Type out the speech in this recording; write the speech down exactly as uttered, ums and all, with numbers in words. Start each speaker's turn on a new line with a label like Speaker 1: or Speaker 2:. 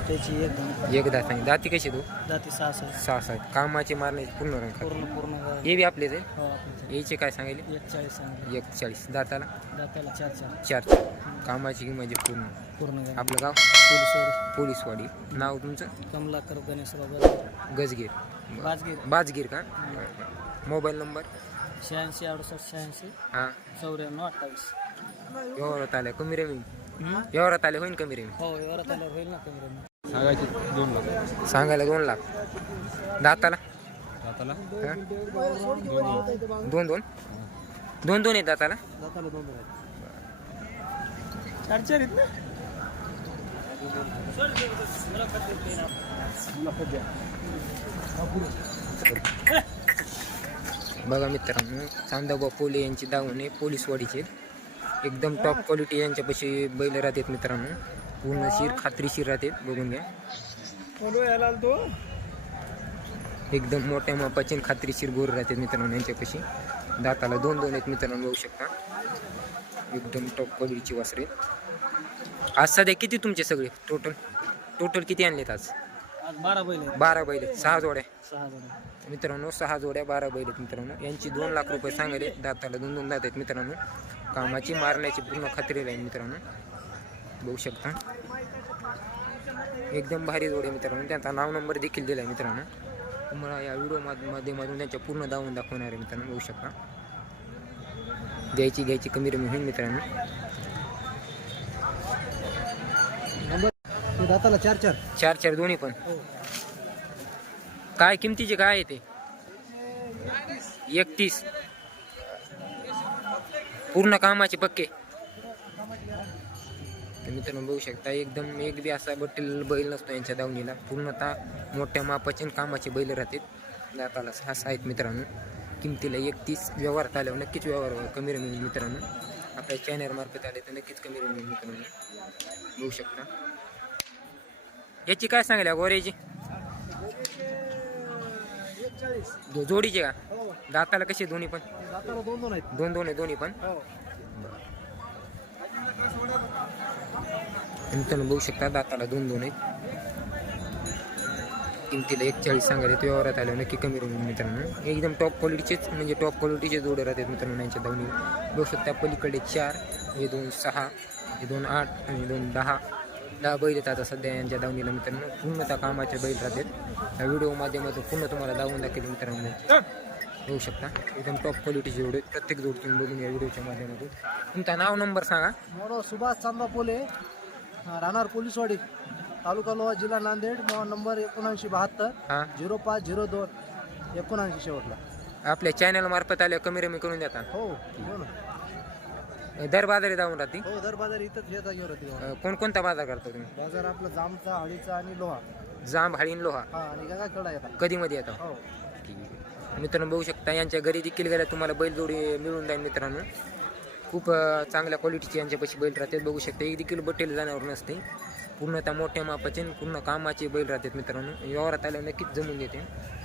Speaker 1: त्याची एक दात
Speaker 2: एक दात आहे. दाती कशी तू
Speaker 1: दाती सहा सहा
Speaker 2: सहा सहा कामाचे मारण्याचे पूर्ण रंग
Speaker 1: पूर्ण पूर्ण
Speaker 2: हे बी आपलेच आहे.
Speaker 1: हो आपलं
Speaker 2: याचे काय सांगितले
Speaker 1: एक चाळीस सांगितलं
Speaker 2: एक चाळीस दाताला
Speaker 1: दाताला चार चार
Speaker 2: चार कामाची म्हणजे पूर्ण
Speaker 1: पूर्ण गाय.
Speaker 2: आपलं गाव
Speaker 1: पोलीसवाडी
Speaker 2: पोलीसवाडी नाव तुमचं
Speaker 1: कमलाकर गणेशराव
Speaker 2: गजगीर
Speaker 1: बाजगीर
Speaker 2: बाजगीर का मोबाईल नंबर
Speaker 1: शहाऐंशी अडुसष्ट शहाऐंशी
Speaker 2: हां
Speaker 1: चौऱ्याण्णव अठ्ठावीस
Speaker 2: व्यवहारात आल्या कमी रेमी व्यवहारात आले होईन कमी रेमी
Speaker 1: हो व्यवहारात आल्यावर होईल ना कमी रेंज.
Speaker 3: सांगायचे दोन लाख
Speaker 2: सांगायला दोन लाख दाताला
Speaker 3: दाताला
Speaker 2: हां?
Speaker 3: दोन
Speaker 2: दोन दोन दोन दोन आहेत दाताला
Speaker 1: दाताला दोन आहेत चार चार आहेत ना
Speaker 2: बघा मित्रांनो चांदाबा पोले यांची दावणे पोलीसवाडीचे एकदम टॉप क्वालिटी यांच्यापाशी बैल राहतात मित्रांनो पूर्ण शिर खात्रीशीर राहतात बघून घ्या एकदम मोठ्या मापाचे आणि खात्रीशीर गोर राहतात मित्रांनो यांच्यापाशी दाताला दोन दोन आहेत मित्रांनो बघू शकता एकदम टॉप क्वालिटीची वासरे आज सध्या किती तुमचे सगळे टोटल टोटल किती आणलेत आज
Speaker 1: आज बारा बैल आहेत
Speaker 2: बारा बैल आहेत सहा जोड्या
Speaker 1: सहा जण
Speaker 2: मित्रांनो सहा जोड्या बारा बैल आहेत मित्रांनो यांची दोन लाख रुपये सांगायले दाताला दोन दोन दात आहेत मित्रांनो कामाची मारण्याची पूर्ण खात्री राहील मित्रांनो बघू शकता एकदम भारी जोडे मित्रांनो त्यांचा नाव नंबर देखील दिला आहे मित्रांनो तुम्हाला या व्हिडिओ माध्यमातून त्यांच्या पूर्ण दावून दाखवणार आहे मित्रांनो बघू शकता द्यायची घ्यायची कमी रमी होईल मित्रांनो
Speaker 1: दाताला चार चार
Speaker 2: चार चार दोन्ही पण काय किमतीचे काय आहे ते एकतीस पूर्ण कामाचे पक्के तर मित्रांनो बघू शकता एकदम एक बी असा बट्टेल बैल नसतो यांच्या दावणीला पूर्णतः मोठ्या मापाचे आणि कामाचे बैल राहतात दाताला सहा सहा आहेत मित्रांनो किमतीला एकतीस व्यवहारात आल्यावर नक्कीच व्यवहार कमी रमी मित्रांनो आपल्या चॅनलमार्फत आले तर नक्कीच कमी रमी मित्रांनो बघू शकता याची काय सांगायला गोऱ्याची दो जोडीचे का दाताला कसे दोन्ही पण
Speaker 1: दाताला दोन दोन आहेत
Speaker 2: दोन दोन आहे दोन्ही पण मित्रांनो बघू शकता दाताला दोन दोन आहेत किमतीला एक चाळीस सांगायला तो व्यवहारात आल्यावर नक्की कमी राहील मित्रांनो एकदम टॉप क्वालिटीचेच म्हणजे टॉप क्वालिटीचे जोडे राहतात मित्रांनो यांच्या दावणी बघू शकता पलीकडे चार हे दोन सहा हे दोन आठ आणि दोन दहा दहा बैल येतात आता सध्या यांच्या दावणीला मित्रांनो पूर्णतः कामाचे बैल राहतात या व्हिडिओ माध्यमातून पूर्ण तुम्हाला दावून दाखवले मित्रांनो बघू शकता एकदम टॉप क्वालिटीचे जोडे प्रत्येक जोड तुम्ही बघून या व्हिडिओच्या माध्यमातून तुमचा नाव नंबर सांगा
Speaker 1: मोरो सुभाष चांदा पोले राहणार पोलीसवाडी तालुका लोहा जिल्हा नांदेड मोबाईल नंबर एकोणऐंशी बहात्तर
Speaker 2: हां
Speaker 1: झिरो पाच झिरो दोन एकोणऐंशी शेवटला
Speaker 2: आपल्या चॅनल मार्फत आल्या कमी रमी करून देता
Speaker 1: हो हो ना
Speaker 2: दर बाजारी जाऊन राहते
Speaker 1: हो दर बाजार इथंच येता घेऊन राहते
Speaker 2: कोणकोणता बाजार करता तुम्ही
Speaker 1: बाजार आपला जामचा हळीचा आणि लोहा
Speaker 2: जांब हाळीन लोहा
Speaker 1: हा आणि गंगा खेळा येतात
Speaker 2: कधी मध्ये येतो
Speaker 1: हो
Speaker 2: ठीक आहे मित्रांनो बघू शकता यांच्या घरी देखील गेल्या तुम्हाला बैलजोडी मिळून जाईल मित्रांनो खूप अं, चांगल्या क्वालिटीचे यांच्यापाशी बैल राहतात बघू शकता एक देखील बटेल जाण्यावर नसते पूर्णतः मोठ्या मापाचे आणि पूर्ण कामाचे बैल राहतात मित्रांनो व्यवहारात आल्यावर नक्कीच जमून देते